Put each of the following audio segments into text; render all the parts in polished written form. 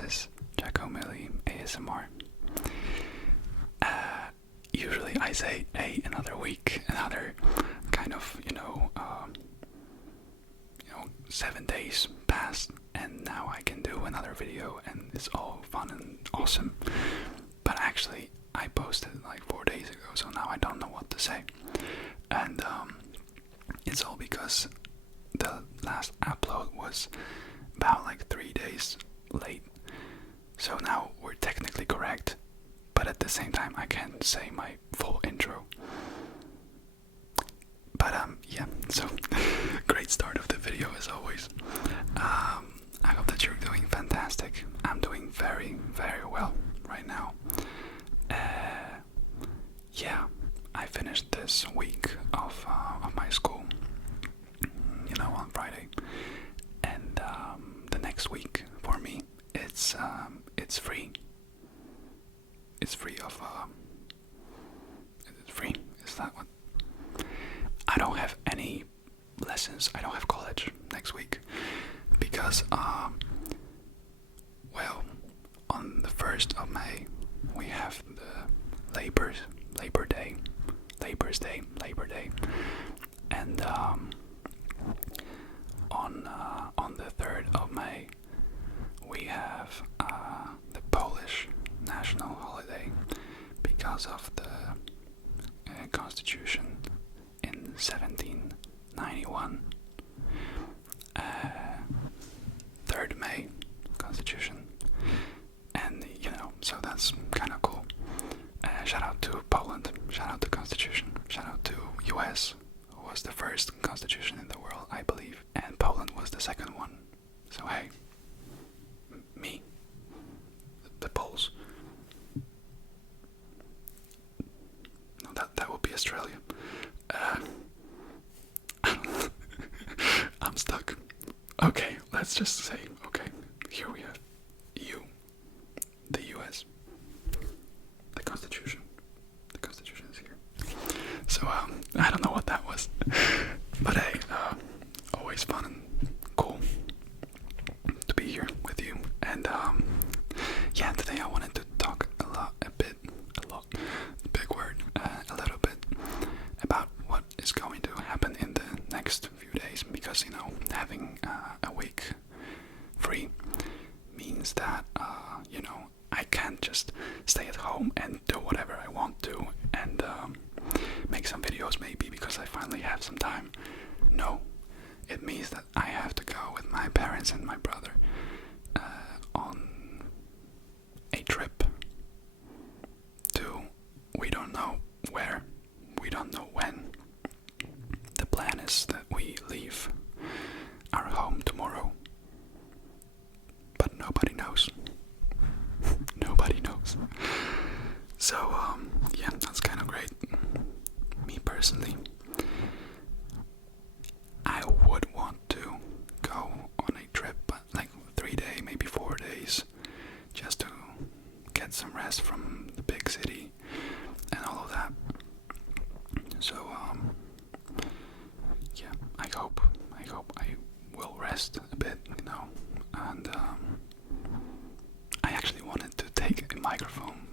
This is Millie ASMR. Usually I say, hey, another week, another kind of, 7 days passed, and now I can do another video, and it's all fun and awesome. But actually, I posted like 4 days ago, so now I don't know what to say. And it's all because the last upload was about like 3 days late. So now we're technically correct, but at the same time I can't say my full intro. But yeah, so great start of the video as always. I hope that you're doing fantastic. I'm doing very, very well right now. Yeah, I finished this week of my school, on Friday, and the next week for me it's free. It's free of it's free. Is that what? I don't have any lessons. I don't have college next week because well, on the 1st of May we have the Labor Day, and on the 3rd of May we have the Polish national holiday because of the Constitution in 1791. 3rd May Constitution, and so that's kind of cool. Shout out to Poland, shout out to Constitution, shout out to US, who was the first constitution in the world, I believe, and Poland was the second one. So hey, me, the Poles. No, that would be Australia. I'm stuck. Okay, let's just say, okay, here we have you, the US, the Constitution. The Constitution is here. So, I don't know what that was. But hey, always fun and cool to be here with you. And, yeah, today I wanted to talk a little bit about what is going to happen in the next few days, because having a week free means that I can't just stay at home and do whatever I want to and make some videos maybe because I finally have some time. No, it means that I have to go with my parents and my brother on a trip to, we don't know where, we don't know when. The plan is that we leave our home tomorrow, but nobody knows. Nobody knows. So yeah, that's kind of great. Me personally, I would want to go on a trip, but like 3 days, maybe 4 days, just to get some rest from the big city and all of that. So yeah, I hope I will rest a bit, and I actually wanted to take my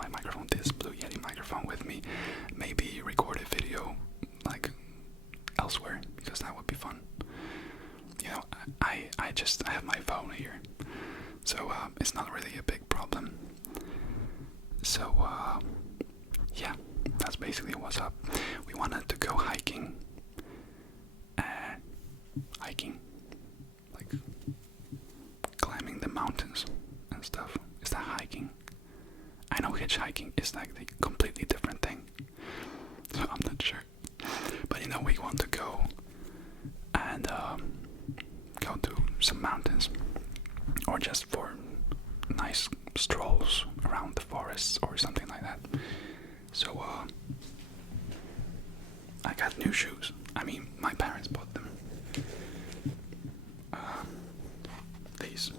microphone, this Blue Yeti microphone with me, maybe record a video like elsewhere, because that would be fun. I have my phone here, so it's not really a big problem. So yeah, that's basically what's up. We wanted to go hiking, like climbing the mountains and stuff. Is that hiking? I know hitchhiking is like the completely different thing, so I'm not sure. But we want to go and go to some mountains, or just for nice strolls around the forests or something like that. So I got new shoes. I mean, my parents bought them. These.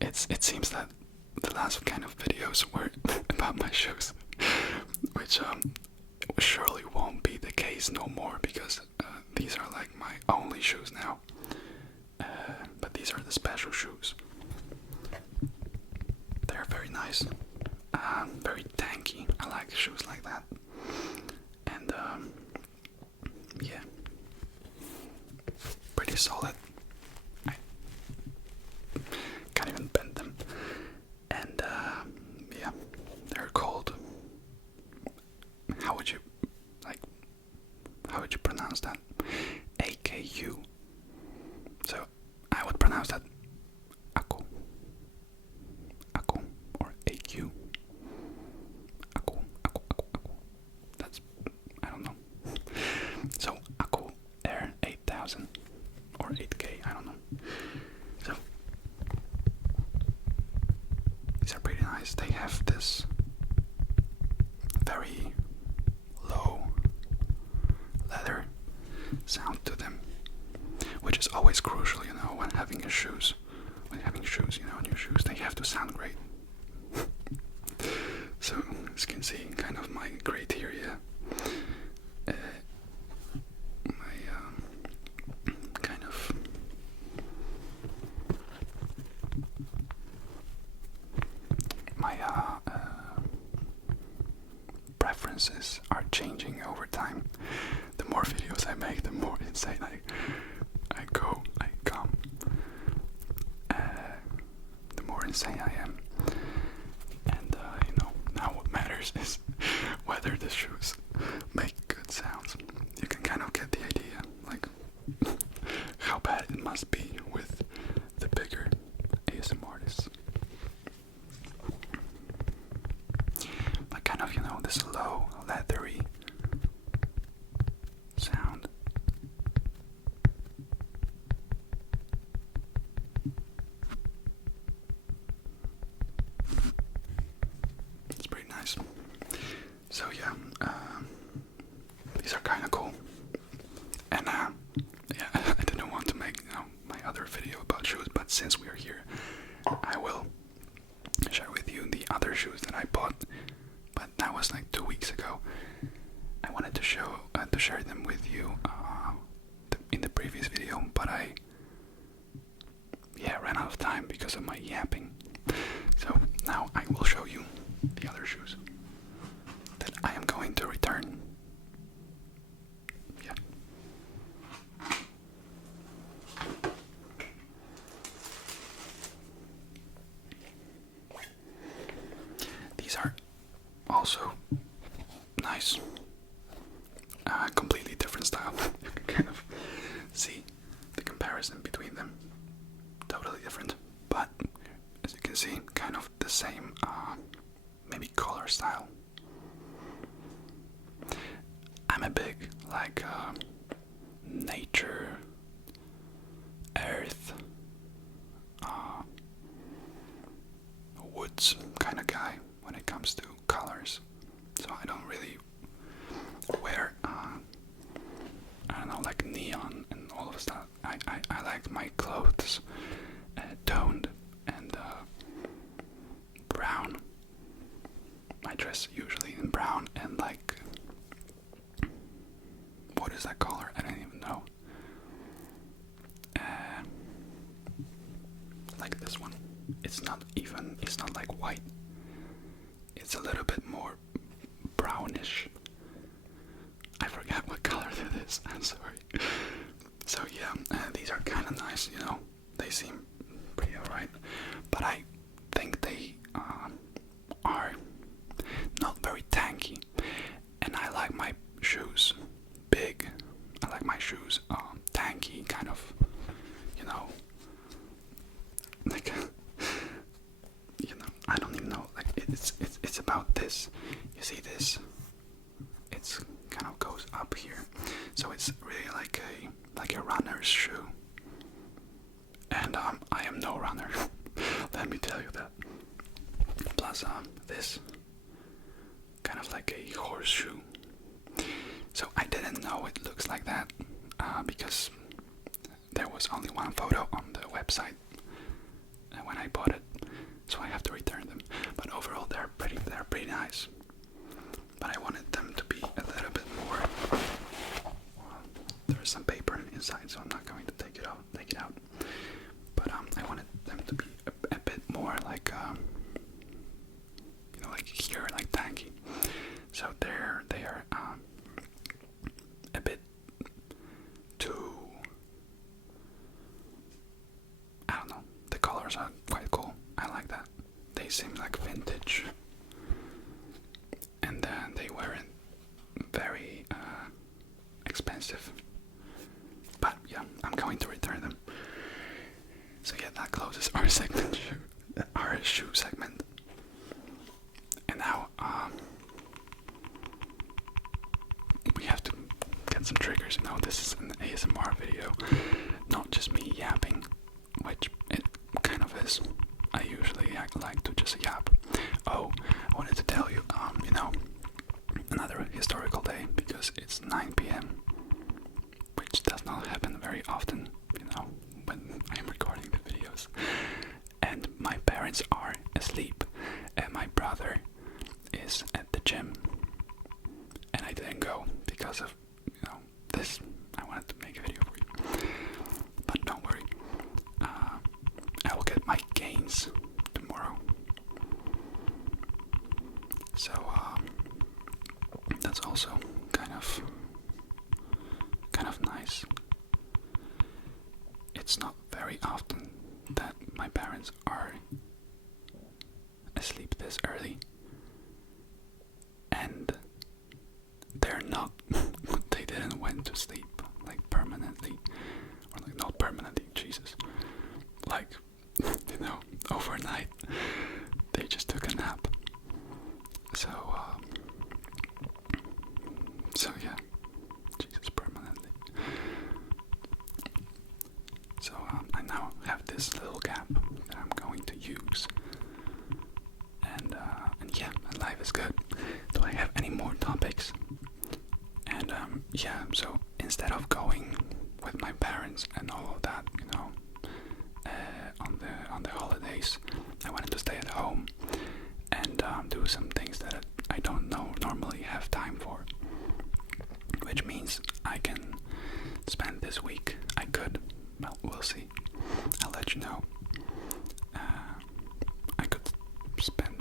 It seems that the last kind of videos were about my shoes, which surely won't be the case no more, because these are like my only shoes now. But these are the special shoes. nice. Very tanky. I like shoes like that. And yeah, pretty solid. I can't even bend them. And yeah, they're called. How would you pronounce that? AKU. So I would pronounce that Aku. Aku or AQ. Aku. That's, I don't know. So Aku Air 8000 or 8K, I don't know. So these are pretty nice. They have this very low leather sound to them, which is always crucial, you know, when having shoes. When having shoes, you know, new shoes, they have to sound great. So, as you can see, kind of my criteria, my kind of my preferences are changing over time. The more videos I make, the more insane I go, I come. The more insane I am. And you know, now what matters is whether the shoes make good sounds. You can kind of get the idea, like how bad it must be with the bigger ASM artists. Like kind of, you know, this low, leathery sound. It's pretty nice. So yeah, these are kind of cool. And yeah, I didn't want to make, you know, my other video about shoes, but since we are here, I will share with you the other shoes that I bought. But that was like 2 weeks ago. I wanted to share them with you in the previous video, but I ran out of time because of my yapping. So now I will show you the other shoes that I am going to return. Yeah. These are also nice. Completely different style. You can kind of see the comparison between them. Totally different, but as you can see, kind of the same, maybe color style. I'm a big, like, nature, earth, woods kind of guy when it comes to colors. So I don't really wear, I don't know, like neon and all of that. I like my clothes toned and brown. I dress usually in brown and like, what is that color? I don't even know. Like this one. It's not like white. It's a little bit more brownish. I forgot what color that is. I'm sorry. So yeah, these are kind of nice, you know. They seem pretty alright. But I think they are not very tanky. And I like my shoes big. I like my shoes tanky, kind of, you know, like, you know, I don't even know, like, it's about this. You see this? It's kind of goes up here, so it's really like a runner's shoe. And I am no runner. Let me tell you that. Plus this kind of like a horseshoe. So I didn't know it looks like that because there was only one photo on the website when I bought it, so I have to return them. But overall, they're pretty nice. But I wanted them to be a little bit more. There's some paper inside, so I'm not going to take it out. But I wanted them to be a bit more like like here, like tangy. So they are a bit too, I don't know, the colors are quite cool. I like that. They seem like vintage. And then they weren't very expensive. But yeah, I'm going to return them. So yeah, that closes our segment, our shoe segment. And now we have to get some triggers. You know, this is an ASMR video, not just me yapping, which it kind of is. I usually like to just yap. Oh, I wanted to tell you, you know, another historical day, because it's 9 p.m, which does not happen very often, you know, when I'm recording the videos. And my parents are asleep, and my brother is at the gym, and I didn't go because of, you know, this. I wanted to make a video for you, but don't worry, I will get my gains tomorrow. So that's also kind of nice. It's not very often that my parents are asleep this early, and they're not they didn't went to sleep like permanently, or like not permanently, Jesus, like you know, overnight. They just took a nap. So yeah, Jesus, permanently. So I now have this little gap that I'm going to use, and yeah, life is good. Do I have any more topics? And yeah, so instead of going with my parents and all of that, you know, on the holidays, I wanted to stay at home and do some things that I don't normally have time for, which means I can spend this week. I could, well, we'll see. I'll let you know. I could spend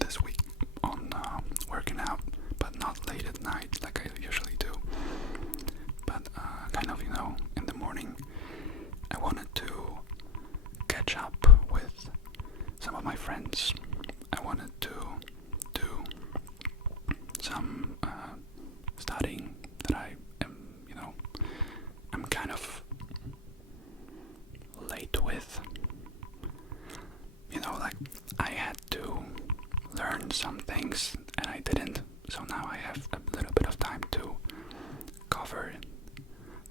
this week on working out, but not late at night like I usually do. But kind of, you know, in the morning, I wanted to catch up with some of my friends. I wanted to do some studying that I am, you know, I'm kind of late with. You know, like I had to learn some things and I didn't, so now I have a little bit of time to cover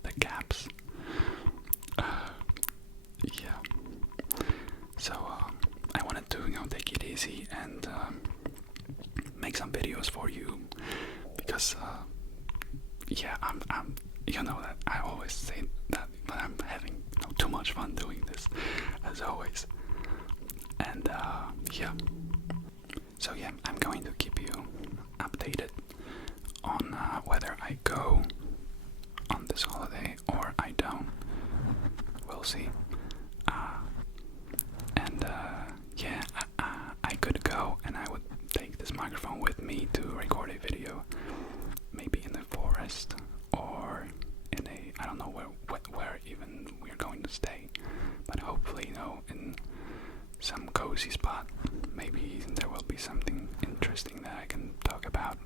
the gaps. Yeah. So I wanted to, you know, take it easy and make some videos for you, because yeah, I'm you know that I always say that, but I'm having, you know, too much fun doing this, as always. And yeah, so yeah, I'm going to keep you updated on whether I go on this holiday or I don't. We'll see. And yeah, I could go and I would take this microphone with me to record a video, maybe in the forest or in a, I don't know where even we're going to stay, but hopefully, you know, in some cozy spot. Maybe there will be something interesting that I can talk about.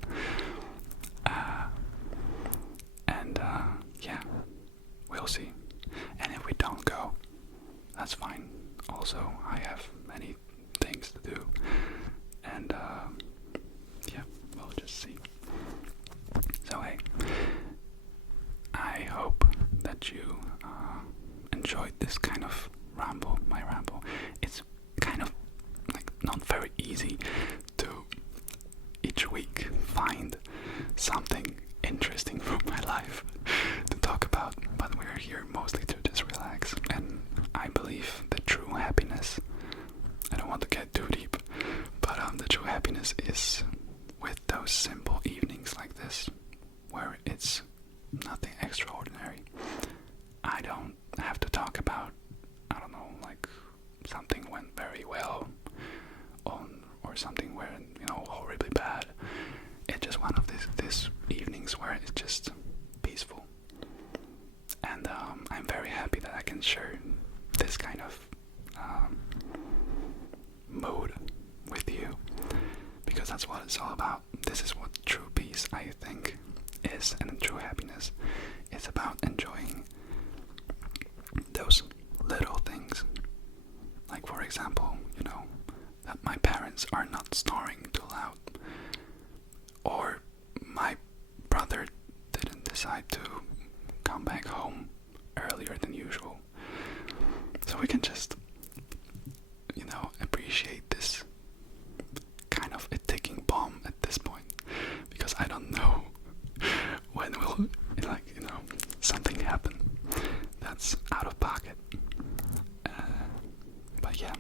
And yeah, we'll see. And if we don't go, that's fine. Also, I have many things to do, and yeah, we'll just see. So hey, I hope that you enjoyed this kind of ramble, my ramble. It's kind of like not very easy to each week find something interesting from my life to talk about, but we're here mostly to just relax. And I believe the true happiness, I don't want to get too deep, but the true happiness is with those simple evenings like this, where it's nothing extraordinary. I don't have to talk about, I don't know, like something went very well or something where, you know, can share this kind of mood with you, because that's what it's all about. This is what true peace, I think, is, and true happiness. It's about enjoying those little things. Like, for example, that my parents are not snoring too loud, or my brother didn't decide to come back home earlier than usual. So we can just, appreciate this kind of a ticking bomb at this point, because I don't know when will, something happen that's out of pocket. But yeah,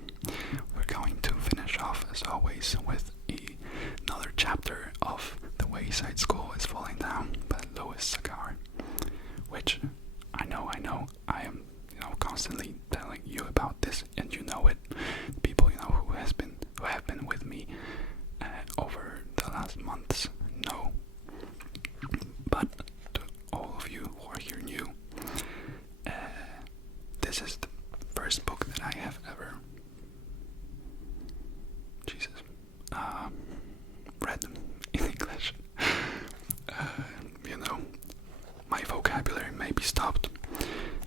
we're going to finish off as always with another chapter of The Wayside School is Falling Down by Louis Cigar, which I know, I am, constantly telling you about this, and you know it. People, who have been with me over the last months know. But to all of you who are here new, this is the first book that I have ever, read in English. My vocabulary may be stopped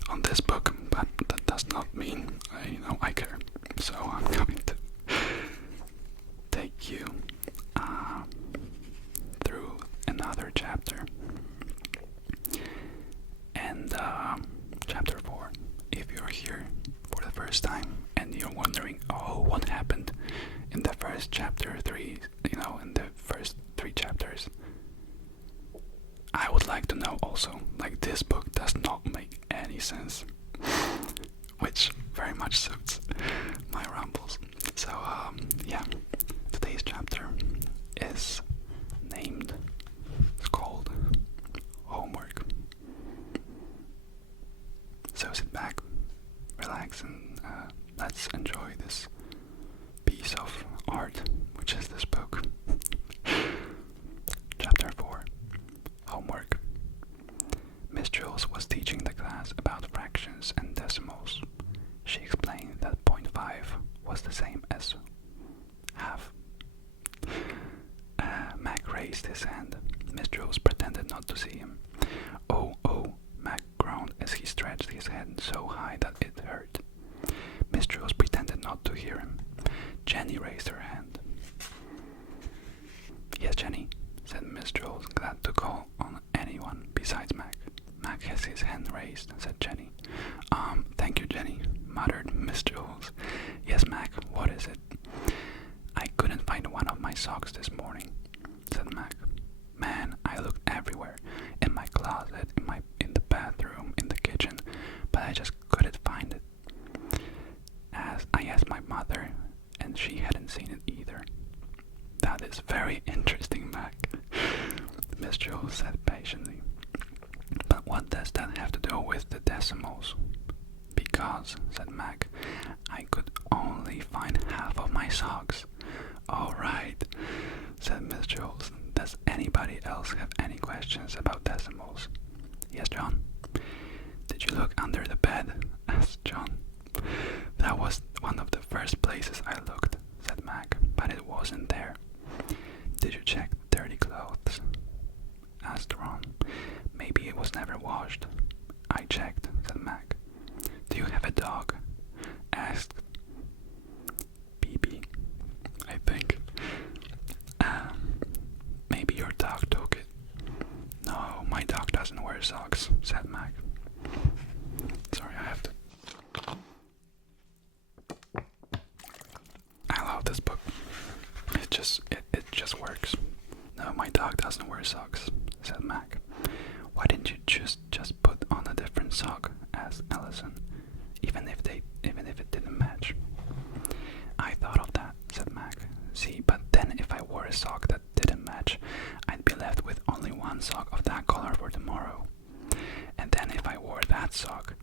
on this book, but that does not mean I care. So I'm going to take you through another chapter, and chapter 4. If you're here for the first time and you're wondering, what happened in the first chapter 3, in the first 3 chapters, I would like to know also. Like, this book does not make any sense, which very much suits my rambles. So yeah, today's chapter is called Homework. So sit back, relax, and let's enjoy this piece of art, which is this book. Chapter 4, Homework. Miss Jules was teaching the class about fractions and decimals. She explained that 0.5 was the same as half. Mac raised his hand. Miss Jules pretended not to see him. Oh, Mac groaned as he stretched his head so high that it hurt. Miss Jules pretended not to hear him. Jenny raised her hand. Yes, Jenny, said Miss Jules, glad to call on anyone besides Mac. Mac has his hand raised, said Jenny. Thank you, Jenny, muttered Miss Jules. Yes, Mac, what is it? I couldn't find one of my socks this morning, said Mac. Man, I looked everywhere, in my closet, in the bathroom, in the kitchen, but I just couldn't find it. I asked my mother, and she hadn't seen it either. That is very interesting, Mac, Miss Jules said patiently. But what does that have to do with the decimals? Because, said Mac, I could only find half of my socks. All right, said Miss Jules. Does anybody else have any questions about decimals? Yes, John. Did you look under the bed? Asked John. That was one of the first places I looked, said Mac, but it wasn't there. Did you check dirty clothes? Asked Ron. Maybe it was never washed. I checked, said Mac. Do you have a dog? Asked BB, I think. Maybe your dog took it. No, my dog doesn't wear socks, said Mac. Sorry, I have to. I love this book. It just works. No, my dog doesn't wear socks, said Mac. Why didn't you just put on a different sock? Asked Allison. Even if it didn't match. I thought of that, said Mac. See, but then if I wore a sock that didn't match, I'd be left with only one sock of that color for tomorrow. And then if I wore that sock,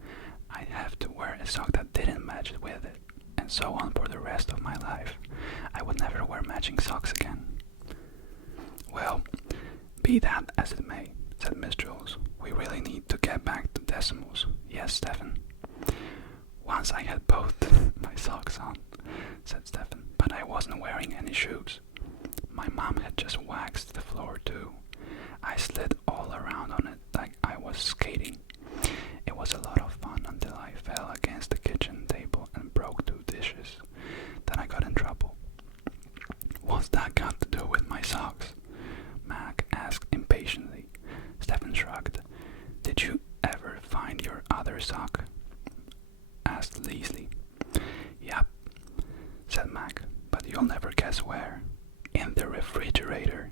I'd have to wear a sock that didn't match with it, and so on for the rest of my life. I would never wear matching socks again. Well, be that as it may, said Miss Jules. We really need to get back to decimals. Yes, Stephen. Once I had both my socks on, said Stefan, but I wasn't wearing any shoes. My mom had just waxed the floor too. I slid all around on it like I was skating. It was a lot of fun until I fell against the kitchen table and broke 2 dishes. Then I got in trouble. What's that got to do with my socks? Mac asked impatiently. Stefan shrugged. Did you ever find your other sock? Asked Leslie. Yep, said Mac, but you'll never guess where. In the refrigerator.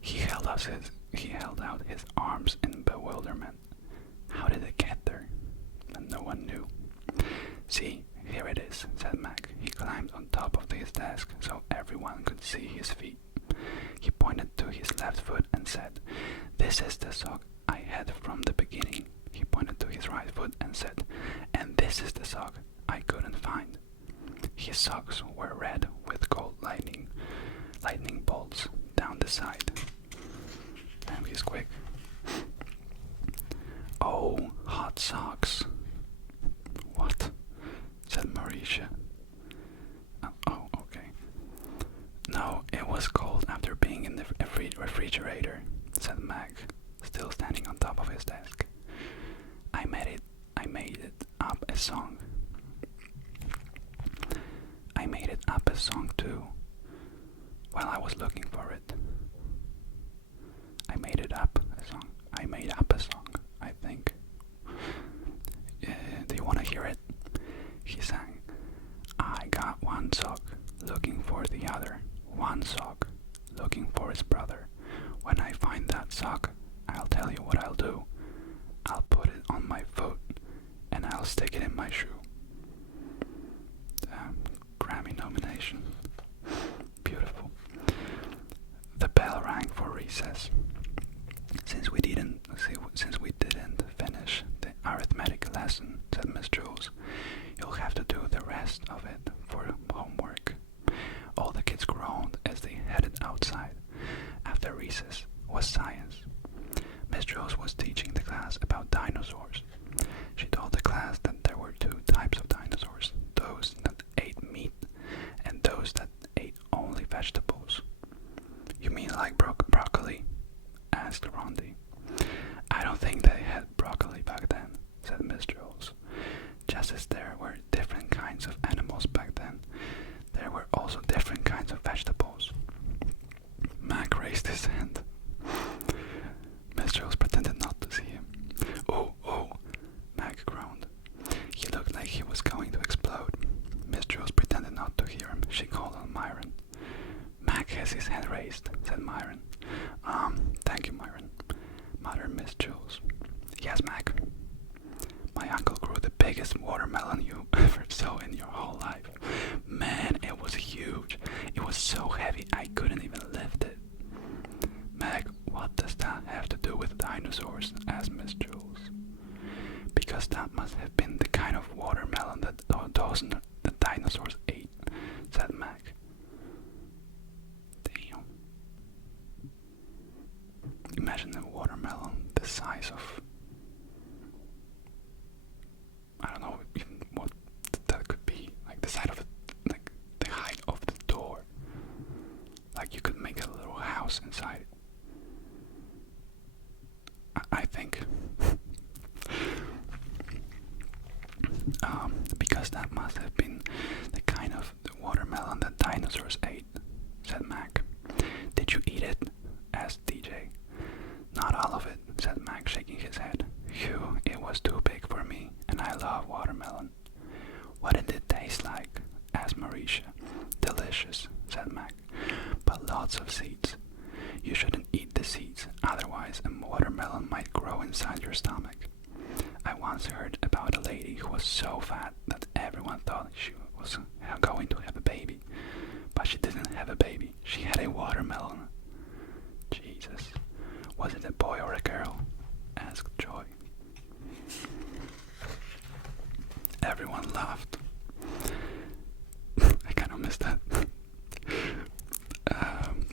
He held out his arms in bewilderment. How did it get there? And no one knew. See, here it is, said Mac. He climbed on top of his desk so everyone could see his feet. He pointed to his left foot and said, This is the sock I had from the beginning. He pointed to his right foot and said, And this is the sock I couldn't find. His socks were red with gold lightning bolts down the side. And he's quick. Oh, hot socks. What? Said Marisha. Oh, okay. No, it was cold after being in the refrigerator, said Mac, still standing on top of his desk. I made it up a song. I made it up a song too, while I was looking for it. I made up a song, I think. Do you want to hear it? He sang. I got one sock, looking for the other. One sock, looking for his brother. When I find that sock, I'll tell you what I'll do. I'll put it on my foot, and I'll stick it in my shoe. Grammy nomination. Beautiful. The bell rang for recess. Since we didn't finish the arithmetic lesson, said Miss Jules, you'll have to do the rest of it for homework. All the kids groaned as they headed outside. After recess was science. Miss Jules was teaching the class about dinosaurs. She told the class that there were 2 types of dinosaurs, those that ate meat and those that ate only vegetables. You mean like broccoli? Asked Rondi. I don't think they had broccoli back then, said Miss Jules. Just as there were different kinds of animals back then, there were also different kinds of vegetables. Mac raised his hand. Miss Jules pretended not to see him. Oh, Mac groaned. He looked like he was going to explode. Miss Jules pretended not to hear him. She called on Myron. Mac has his hand raised, said Myron. Thank you, Myron, muttered Miss Jules. Yes, Mac. My uncle grew the biggest watermelon you ever saw in your whole life. Man, it was huge. It was so heavy I couldn't even lift it. Mac, what does that have to do with dinosaurs? Asked Miss Jules. Because that must have been the kind of watermelon that the dinosaurs ate, said Mac. Damn. Imagine a watermelon the size of, I don't know even what that could be, like the size of it, like the height of the door. Like you could make a little house inside it. I think. Because that must have been the kind of watermelon that dinosaurs ate, said Mac. Did you eat it? Asked DJ. Not all of it, said Mac, shaking his head. Phew, it was too big for me, and I love watermelon. What did it taste like? Asked Marisha. Delicious, said Mac, but lots of seeds. You shouldn't eat the seeds, otherwise a watermelon might grow inside your stomach. I once heard about a lady who was so fat that everyone thought she was going to have a baby. But she didn't have a baby. She had a watermelon. Jesus. Was it a boy or a girl? Asked Joy. Everyone laughed. I kind of missed that.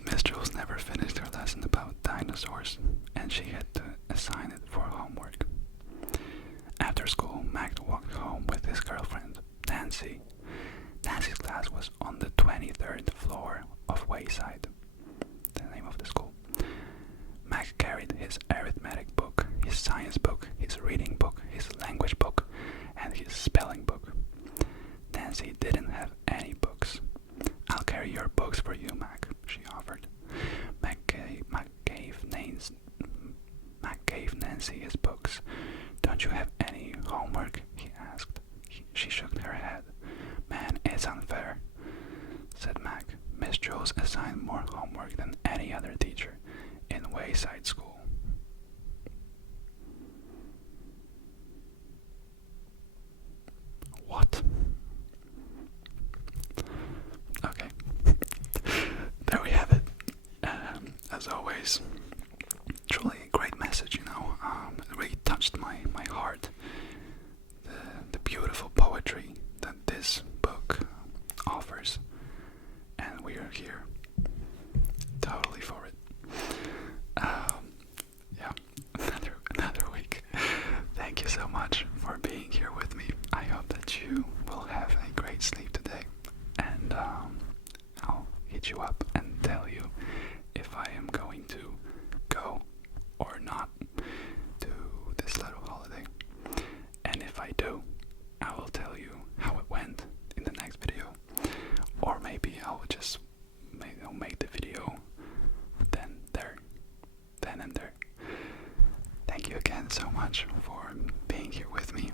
Miss Jules never finished her lesson about dinosaurs, and she had to assign it for homework. After school, Mac walked home Nancy. Nancy's class was on the 23rd floor of Wayside, the name of the school. Mac carried his arithmetic book, his science book, his reading book, his language book, and his spelling book. Nancy didn't have any books. I'll carry your books for you, Mac, she offered. Mac gave Nancy his books. Don't you have any homework? He asked. She shook her head. Man, it's unfair, said Mac. Miss Jules assigned more homework than any other teacher in Wayside School. What? Okay. There we have it. As always, truly a great message, you know. It really touched my heart. The beautiful poetry that this book offers. And we are here. Totally for it. Yeah, another week. Thank you so much for being here with me. I hope that you will have a great sleep today. And I'll hit you up and tell you if I am going to go or not to this little holiday. And if I do, I will tell you how it went in the next video. Or maybe I'll just make the video then and there. Thank you again so much for being here with me.